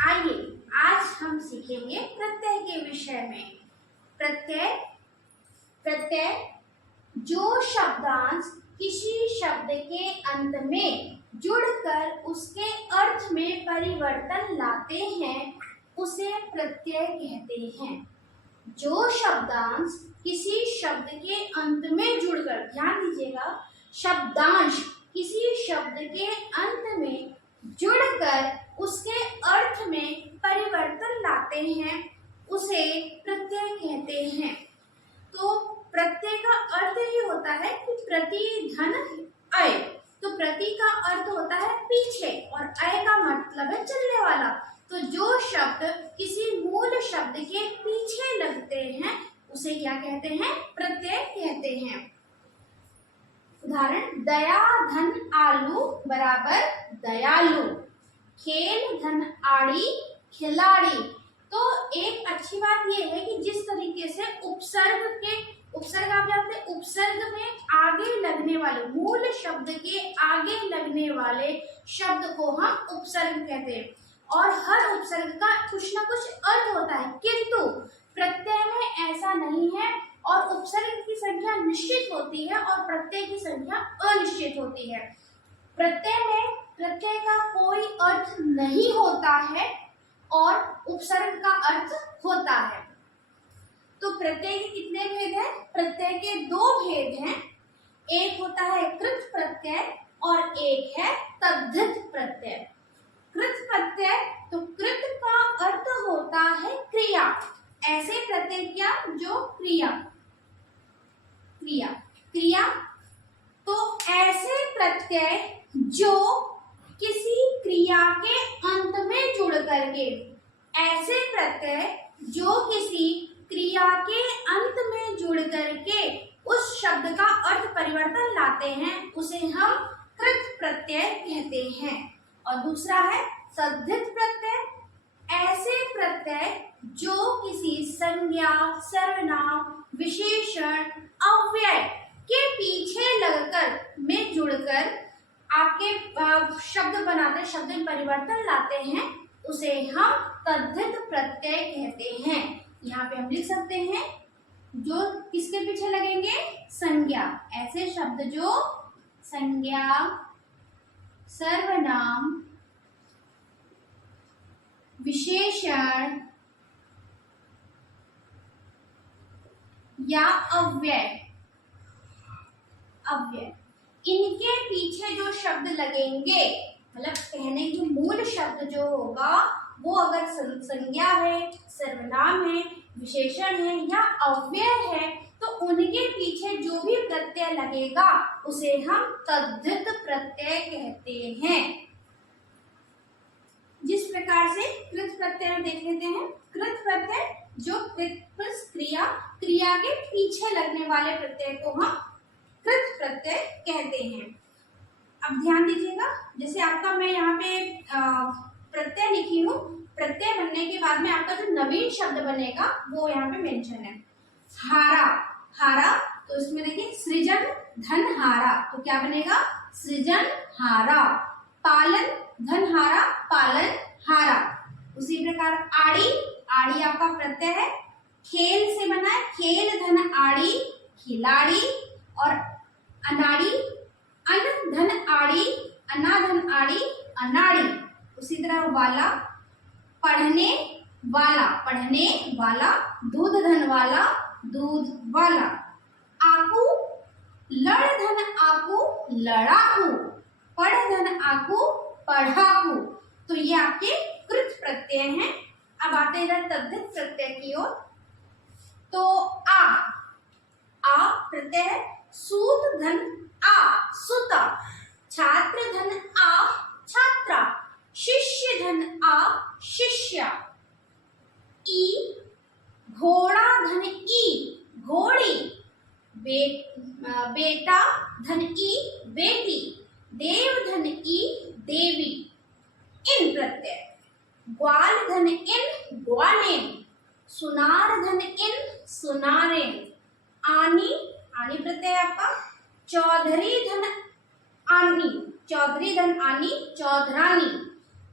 आइए आज हम सीखेंगे प्रत्यय के विषय में। प्रत्यय प्रत्यय जो शब्दांश किसी शब्द के अंत में जुड़कर उसके अर्थ में परिवर्तन लाते हैं उसे प्रत्यय कहते हैं। जो शब्दांश किसी शब्द के अंत में जुड़कर, ध्यान दीजिएगा, शब्दांश किसी शब्द के अंत में जुड़कर उसके अर्थ में परिवर्तन लाते हैं उसे प्रत्यय कहते हैं। तो प्रत्यय का अर्थ ही होता है कि प्रति धन अय। तो प्रति का अर्थ होता है पीछे और अय का मतलब है चलने वाला। तो जो शब्द किसी मूल शब्द के पीछे लगते हैं उसे क्या कहते हैं? प्रत्यय कहते हैं। उदाहरण, दया धन आलू बराबर दयालु, खेल धन आड़ी खिलाड़ी। तो एक अच्छी बात यह है कि जिस तरीके से उपसर्ग आप जानते हैं, उपसर्ग में आगे लगने वाले, मूल शब्द के आगे लगने वाले शब्द को हम उपसर्ग कहते हैं और हर उपसर्ग का कुछ ना कुछ अर्थ होता है, किंतु प्रत्यय में ऐसा नहीं है और उपसर्ग की संख्या निश्चित होती है और प्रत्यय की संख्या अनिश्चित होती है। प्रत्यय में प्रत्यय का कोई अर्थ नहीं होता है और उपसर्ग का अर्थ होता है। तो प्रत्यय के कितने भेद हैं? प्रत्यय के दो भेद हैं। एक होता है कृत प्रत्यय और एक है तद्धित प्रत्यय। कृत प्रत्यय, तो कृत का अर्थ होता है क्रिया, ऐसे प्रत्यय क्या जो क्रिया। तो ऐसे प्रत्यय जो किसी क्रिया के अंत में जुड़ करके, ऐसे प्रत्यय जो किसी क्रिया के अंत में जुड़ करके उस शब्द का अर्थ परिवर्तन लाते हैं उसे हम कृत प्रत्यय कहते हैं। और दूसरा है तद्धित प्रत्यय। ऐसे प्रत्यय जो किसी संज्ञा, सर्वनाम, विशेषण, अव्यय के पीछे लगकर में जुड़कर आपके शब्द बनाते, शब्द में परिवर्तन लाते हैं उसे हम तद्धित प्रत्यय कहते हैं। यहाँ पे हम लिख सकते हैं जो किसके पीछे लगेंगे? संज्ञा। ऐसे शब्द जो संज्ञा, सर्वनाम, विशेषण या अव्यय इनके पीछे जो शब्द लगेंगे, मतलब कहने की मूल शब्द जो होगा वो अगर संज्ञा है, सर्वनाम है, विशेषण है या अव्यय है तो उनके पीछे जो भी प्रत्यय लगेगा उसे हम तद्धित प्रत्यय कहते हैं। जिस प्रकार से कृत प्रत्यय में देख लेते हैं। कृत प्रत्यय जो क्रिया के पीछे लगने वाले प्रत्यय को हम कृत प्रत्यय कहते हैं। अब ध्यान दीजिएगा, जैसे आपका मैं यहाँ पे प्रत्यय लिखी हूँ, प्रत्यय बनने के बाद में आपका जो नवीन शब्द बनेगा वो यहाँ पे मेंशन है। हारा, तो इसमें देखिए सृजन धन हारा, तो क्या बनेगा? सृजन हारा। पालन धन हारा, पालन हारा। उसी प्रकार आड़ी आपका प्रत्यय है, खेल से बना है, खेल धन आड़ी खिलाड़ी। और अनाड़ी, अन धन आड़ी, अना धन आड़ी अनाड़ी। उसी तरह वाला, पढ़ने वाला, दूध धन वाला दूध वाला। आकू, लड़ धन आकू लड़ाकू, पढ़ धन आकू पढ़ाकू। तो ये आपके कृत प्रत्यय हैं। अब आते हैं इधर तद्धित प्रत्यय की ओर। तो आ प्रत्यय है, सूत धन आ सुता, छात्र धन आ छात्रा, शिष्य धन आ शिष्या। ई घोड़ा धन ई घोड़ी, बेटा धन ई बेटी, देव धन ई देवी। इन प्रत्यय, ग्वाल धन इन ग्वालेन, सुनार धन इन सुनारेन। आनी प्रत्यय आपका, चौधरी धन आनी चौधरानी।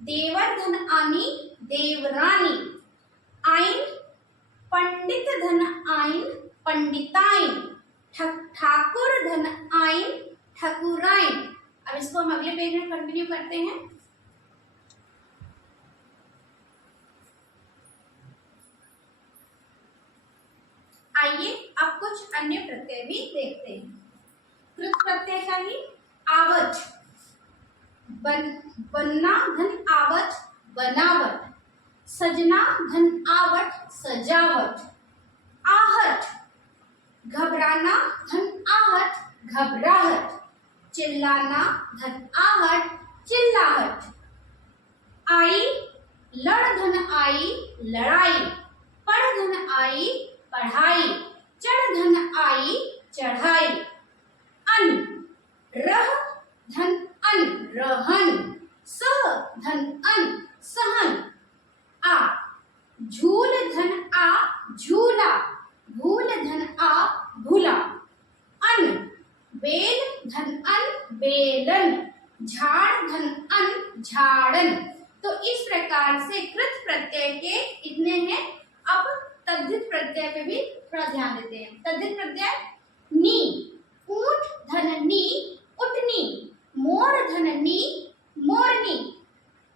देवर धन आनी देवरानी, आइन पंडित धन आइन पंडिताइन, ठाकुर धन आइन ठकुराइन। अब इसको हम अगले पेज में कंटिन्यू करते हैं। आइए अब कुछ अन्य प्रत्यय भी देखते हैं। कृत प्रत्यय का ही आवत, बनना धन आवत बनावट, सजना धन आवट सजावट, आहट घबराना धन आहट घबराहट, चिल्लाना धन आहट चिल्लाहट, आई लड़ धन आई लड़ाई, पढ़ धन आई पढ़ाई, चढ़ धन आई चढ़ाई, अन रह धन अन रहन, सह धन अन सहन, आ झूल धन आ झूला, भूल धन आ भूला, अन बेल धन अन बेलन, झाड़ धन अन झाड़न। तो इस प्रकार से कृत प्रत्यय के इतने हैं। अब तद्धित प्रत्यय पे भी थोड़ा ध्यान देते हैं। तद्धित प्रत्यय नी, ऊंट धन नी उठनी, मोर धन नी मोरनी।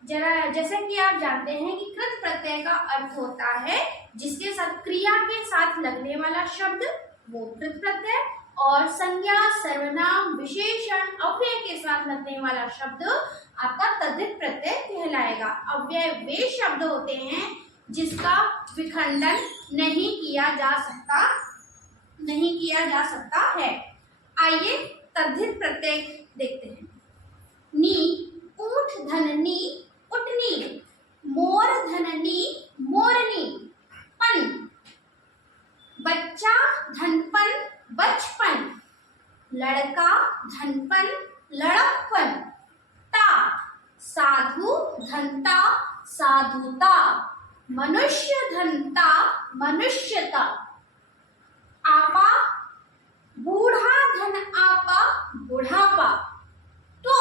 जरा जैसे कि आप जानते हैं कि कृत प्रत्यय का अर्थ होता है जिसके साथ क्रिया के साथ लगने वाला शब्द वो कृत प्रत्यय, और संज्ञा सर्वनाम विशेषण अव्यय के साथ लगने वाला शब्द आपका तद्धित प्रत्यय कहलाएगा। अव्यय वे शब्द होते हैं जिसका विखंडन नहीं किया जा सकता है। आइए तद्धित प्रत्यय देखते हैं। नी ऊंट धन नी उठनी, मोर धन नी मोरनी, पन बच्चा धनपन बचपन, लड़का धनपन लड़कपन, ता साधु धनता साधुता, मनुष्य धनता मनुष्यता, आपा बूढ़ा धन आपा बुढ़ापा, तो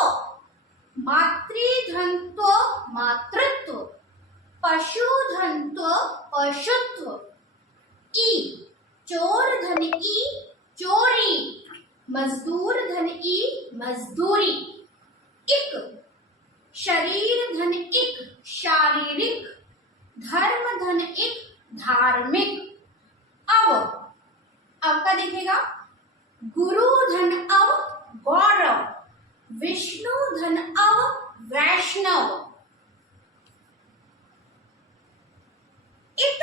मातृधन तो मातृत्व, पशुधन तो पशुत्व, ई चोर धन ई चोरी, मजदूर धन ई मजदूरी, इक शरीर धन इक शारीरिक, धर्म धन इक धार्मिक। अब का दिखेगा गुरु धन अव गौरव, विष्णु धन अव वैष्णव, इत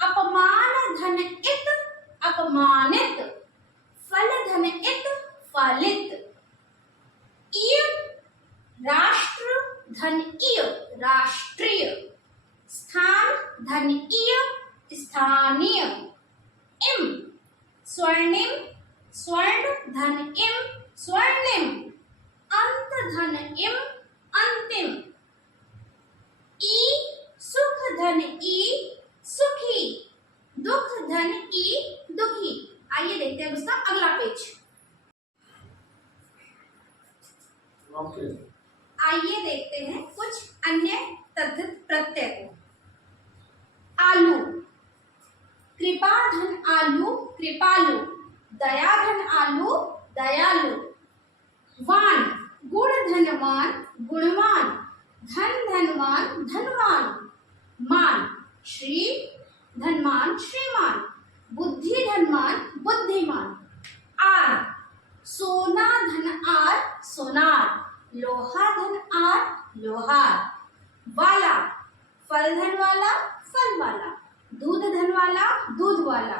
अपमान धन इत अपमानित, फल धन इत फलित, इय राष्ट्र धन इय राष्ट्रीय, स्थान धन इय स्थानीय, इम स्वर्णिम स्वर्ण धन इम स्वर्णिम, अंत धन इम अंतिम, ई सुख धन ई सुखी, दुख धन ई दुखी। आइए देखते हैं उसका अगला पेज। आइए देखते हैं कुछ अन्य तद्धित प्रत्यय को। आलू, कृपा धन आलू कृपालु, दया धन आलू दयालु, वान गुण धनवान गुणवान, धन धनवान धनवान, मान श्री धनवान श्रीमान, बुद्धि धनवान बुद्धिमान, आर सोना धन आर सोनार, लोहा धन आर लोहार, वाला फल धन वाला फल वाला, दूध धन वाला दूध वाला,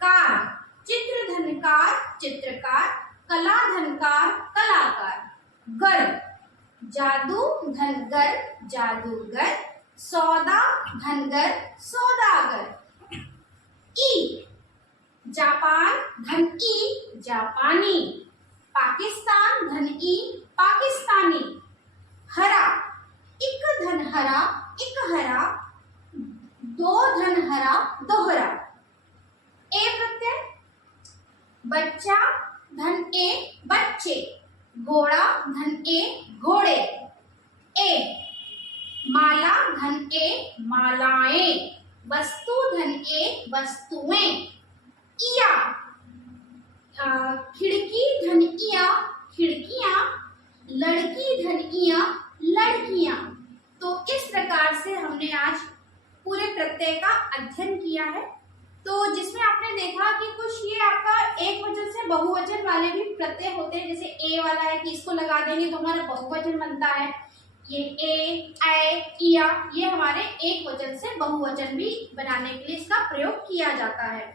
कार चित्र धनकार चित्रकार, कला धनकार कलाकार, गर जादू धनगर जादूगर, सौदा धनगर सौदागर, ई जापान धन ई जापानी, पाकिस्तान धन ई पाकिस्तानी, हरा इक धन हरा इक हरा, दो धन हरा दोहरा। ए प्रत्यय बच्चा धन ए बच्चे, घोड़ा धन ए घोड़े, ए धन ए मालाएं, वस्तु धन ए वस्तुएं। इया, खिड़की धन इया खिड़कियां, लड़की धन इया लड़कियां। तो इस प्रकार से हमने आज पूरे प्रत्यय का अध्ययन किया है। तो जिसमें आपने देखा कि कुछ ये आपका एक वचन से बहुवचन वाले भी प्रत्यय होते हैं, जैसे ए वाला है कि इसको लगा देंगे तो हमारा बहुवचन बनता है। ये ए, ऐ, इया, ये हमारे एक वचन से बहुवचन भी बनाने के लिए इसका प्रयोग किया जाता है।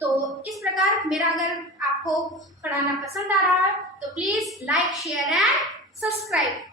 तो इस प्रकार मेरा अगर आपको पढ़ाना पसंद आ रहा है तो please like, share and subscribe.